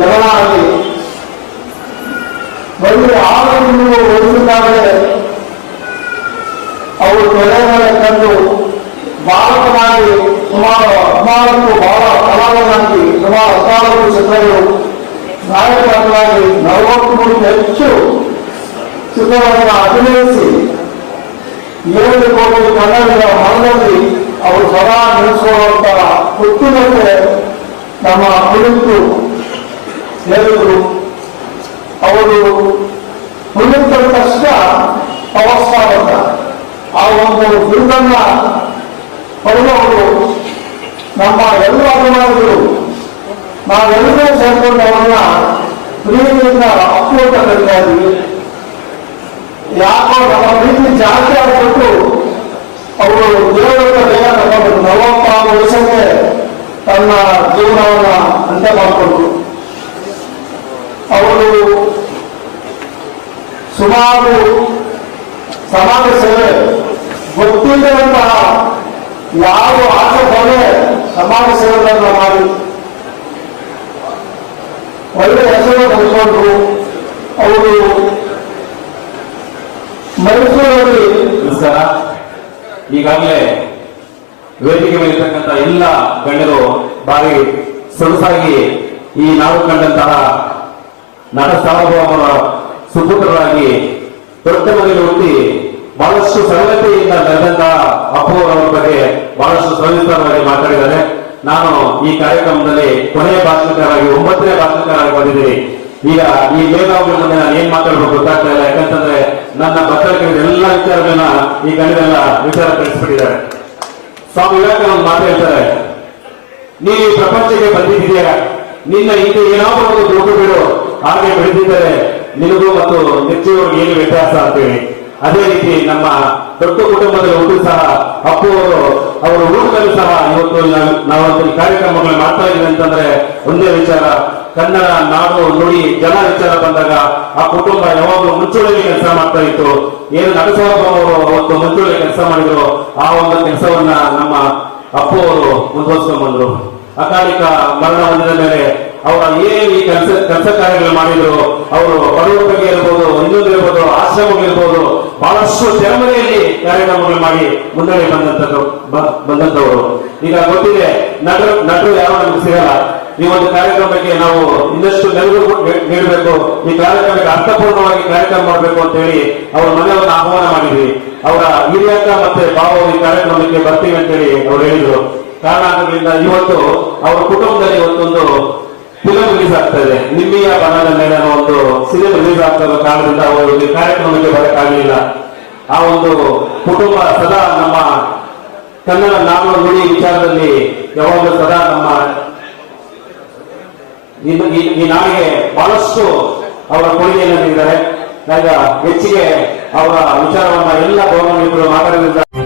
ನೆರಳಾಗಿ ಒಂದು 6 ವರ್ಷದಾಗಲೇ ಅವರು ತೆರೆ ಮೇಲೆ ಕಂಡು ಭಾರತನಾಗಿ ಸುಮಾರು 14 ಬಹಳ ಕಲಾವಿದರಾಗಿ ಸುಮಾರು 14 ಚಿತ್ರಗಳು ನಾಯಕರಾಗಿ 43 ಹೆಚ್ಚು ಚಿತ್ರಗಳನ್ನು ಅಭಿನಯಿಸಿ 7 ಕೋಟಿ ಕನ್ನಡಿಗರ ಮನದಲ್ಲಿ ಅವರು ಸದಾ ನೆಲೆಸುವಂತಹ ಹುಟ್ಟಿನಂತೆ ನಮ್ಮ ಕುರಿತು ಹೇಳಿದರು. ಅವರು ಹುಡುಕರ ಕಷ್ಟ ಅವಸ್ಥಾವಂತ ಆ ಒಂದು ಬಿರುದನ್ನ ಪಡೆದವರು ನಮ್ಮ ಎಲ್ಲ ಅಭಿಮಾನಿಗಳು ನಾವೆಲ್ಲರೂ ಸೇರ್ಕೊಂಡು ಅವರನ್ನ ಪ್ರೀತಿಯಿಂದ ಅಪ್ಪುವಂತ ಕರೀತಾ ಇದ್ವಿ. ಯಾಕೋ ನಮ್ಮ ಪ್ರೀತಿ ಜಾಸ್ತಿ ಆಗ್ಬಿಟ್ಟು ಅವರು ದೇವರ ಬೇಗ ತಗೊಂಡು 46 ವರ್ಷಕ್ಕೆ ತನ್ನ ಜೀವನವನ್ನ ಅಂತ್ಯ ಮಾಡಿಕೊಂಡ್ರು. ಅವರು ಸುಮಾರು ಸಮಾಜ ಸೇವೆ ಗೊತ್ತಿಲ್ಲದಂತಹ ಯಾವ ಆಸೆ ಬಂದರೆ ಸಮಾಜ ಸೇವೆಗಳನ್ನು ಮಾಡಿ ಒಳ್ಳೆ ಹೆಸರು ಪಡೆದುಕೊಂಡ್ರು. ಅವರು ಮೈಸೂರಲ್ಲಿ ಈಗಾಗಲೇ ವೇದಿಕೆ ಮೇಲಿರ್ತಕ್ಕಂಥ ಎಲ್ಲ ಗಣ್ಯರು ಬಾರಿ ಸೊಗಸಾಗಿ ಈ ನಾವು ಕಂಡಂತಹ ನಟ ಸಾರ್ವಭೌಮರ ಸುಪುತ್ರರಾಗಿ ದೊಡ್ಡ ಮನೆಯಲ್ಲಿ ಹುಟ್ಟಿ ಬಹಳಷ್ಟು ಸರಳತೆಯಿಂದ ನಡೆದಂತಹ ಅಪ್ಪು ಅವರ ಬಗ್ಗೆ ಬಹಳಷ್ಟು ಸವಿಸ್ತಾರವಾಗಿ ಮಾತಾಡಿದ್ದಾರೆ. ನಾನು ಈ ಕಾರ್ಯಕ್ರಮದಲ್ಲಿ ಕೊನೆಯ ಭಾಷಣಕಾರರಾಗಿ 9ನೇ ಭಾಷಣಕಾರರಾಗಿ ಬಂದಿದ್ದೀನಿ. ಈಗ ಈ ಮೇಧಾವಿಗಳಲ್ಲಿ ನಾನು ಏನ್ ಮಾತಾಡಬೇಕು ಗೊತ್ತಾಗ್ತಾ ಇಲ್ಲ. ಯಾಕಂತಂದ್ರೆ ನನ್ನ ಬತ್ತಳಿಕೆ ಎಲ್ಲ ವಿಚಾರಗಳನ್ನ ಈ ಗಣ್ಯರೆಲ್ಲ ವಿಚಾರ ತಿಳಿಸ್ಬಿಟ್ಟಿದ್ದಾರೆ. ಸ್ವಾಮಿ ವಿವೇಕಾನಂದ ಮಾತು ಹೇಳ್ತಾರೆ, ನೀವು ಪ್ರಪಂಚಕ್ಕೆ ಬಂದಿದ್ದೀಯಾ, ನಿನ್ನ ಹಿಂದೆ ಏನಾದರೂ ಒಂದು ದೊಡ್ಡ ಬಿಡು, ಹಾಗೆ ಬೆಳೆದಿದ್ದರೆ ನಿನಗೂ ಮತ್ತು ನೆಚ್ಚಿನವ್ರಿಗೆ ಏನು ವ್ಯತ್ಯಾಸ ಅಂತೇಳಿ. ಅದೇ ರೀತಿ ನಮ್ಮ ದೊಡ್ಡ ಕುಟುಂಬದಲ್ಲಿ ಹುಟ್ಟು ಸಹ ಅಪ್ಪು ಅವರ ಊಟದಲ್ಲಿ ಸಹ ಇವತ್ತು ನಾವು ಕಾರ್ಯಕ್ರಮಗಳು ಮಾಡ್ತಾ ಇದ್ದೀವಿ ಅಂತಂದ್ರೆ ಒಂದೇ ವಿಚಾರ, ಕನ್ನಡ ನಾಡು ನುಡಿ ಜನ ವಿಚಾರ ಬಂದಾಗ ಆ ಕುಟುಂಬ ಯಾವಾಗಲೂ ಮುಂಚೂಣಿಯಲ್ಲಿ ಕೆಲಸ ಮಾಡ್ತಾ ಇತ್ತು. ಏನು ನಟಸಾರ್ವಭೌಮರು ಅವತ್ತು ಮುಂಚೂಣಿ ಕೆಲಸ ಮಾಡಿದ್ರು, ಆ ಒಂದು ಕೆಲಸವನ್ನ ನಮ್ಮ ಅಪ್ಪು ಅವರು ಮುಂದುವರಿಸ್ಕೊಂಡು ಬಂದ್ರು. ಅಕಾಲಿಕ ಮರಣ ಹೊಂದಿದ ಮೇಲೆ ಅವರ ಏನು ಈ ಕೆಲಸ ಕಾರ್ಯಗಳು ಮಾಡಿದ್ರು, ಅವರು ಬಡವರ ಬಗ್ಗೆ ಇರ್ಬೋದು, ಇನ್ನೊಂದು ಇರ್ಬೋದು, ಆಶ್ರಮಗಳಿರ್ಬೋದು, ಬಹಳಷ್ಟು ಸೆರೆಮನೆಯಲ್ಲಿ ಕಾರ್ಯಕ್ರಮಗಳು ಮಾಡಿ ಮುನ್ನಡೆ ಬಂದಂತವರು. ಈಗ ಗೊತ್ತಿದೆ, ನಟರು ಯಾರು ನಮ್ಗೆ ಸಿಗಲ್ಲ. ಈ ಒಂದು ಕಾರ್ಯಕ್ರಮಕ್ಕೆ ನಾವು ಇನ್ನಷ್ಟು ನೆರವು ನೀಡಬೇಕು, ಈ ಕಾರ್ಯಕ್ರಮಕ್ಕೆ ಅರ್ಥಪೂರ್ಣವಾಗಿ ಕಾರ್ಯಕ್ರಮ ಮಾಡಬೇಕು ಅಂತ ಹೇಳಿ ಅವರ ಮನೆಯವರನ್ನ ಆಹ್ವಾನ ಮಾಡಿದ್ವಿ. ಅವರ ಹಿರಿಯಕ್ಕ ಮತ್ತೆ ಭಾವ ಈ ಕಾರ್ಯಕ್ರಮಕ್ಕೆ ಬರ್ತೀವಿ ಅಂತೇಳಿ ಅವ್ರು ಹೇಳಿದ್ರು. ಕಾರಣಾಂತರಗಳಿಂದ ಇವತ್ತು ಅವರ ಕುಟುಂಬದಲ್ಲಿ ಇವತ್ತೊಂದು ಫಿಲಂ ರಿಲೀಸ್ ಆಗ್ತಾ ಇದೆ. ನಿಮ್ಮಿಯ ಬಣ್ಣದ ಮೇಲೆ ಅನ್ನೋ ಒಂದು ಸಿನಿಮಾ ರಿಲೀಸ್ ಆಗ್ತಾ ಇರೋ ಕಾರಣದಿಂದ ಅವರು ಈ ಕಾರ್ಯಕ್ರಮಕ್ಕೆ ಬರಕ್ಕಾಗಲಿಲ್ಲ. ಆ ಒಂದು ಕುಟುಂಬ ಸದಾ ನಮ್ಮ ಕನ್ನಡ ನಾಡು ನುಡಿ ವಿಚಾರದಲ್ಲಿ ಯಾವಾಗಲೂ ಸದಾ ನಮ್ಮ ಈ ನಾಡಿಗೆ ಬಹಳಷ್ಟು ಅವರ ಕೊಡುಗೆಯನ್ನು ನೀಡಿದ್ದಾರೆ. ಈಗ ಹೆಚ್ಚಿಗೆ ಅವರ ವಿಚಾರವನ್ನ ಎಲ್ಲ ಗೌರವಾನ್ವಿತರು ಮಾತಾಡಿದ್ದಾರೆ.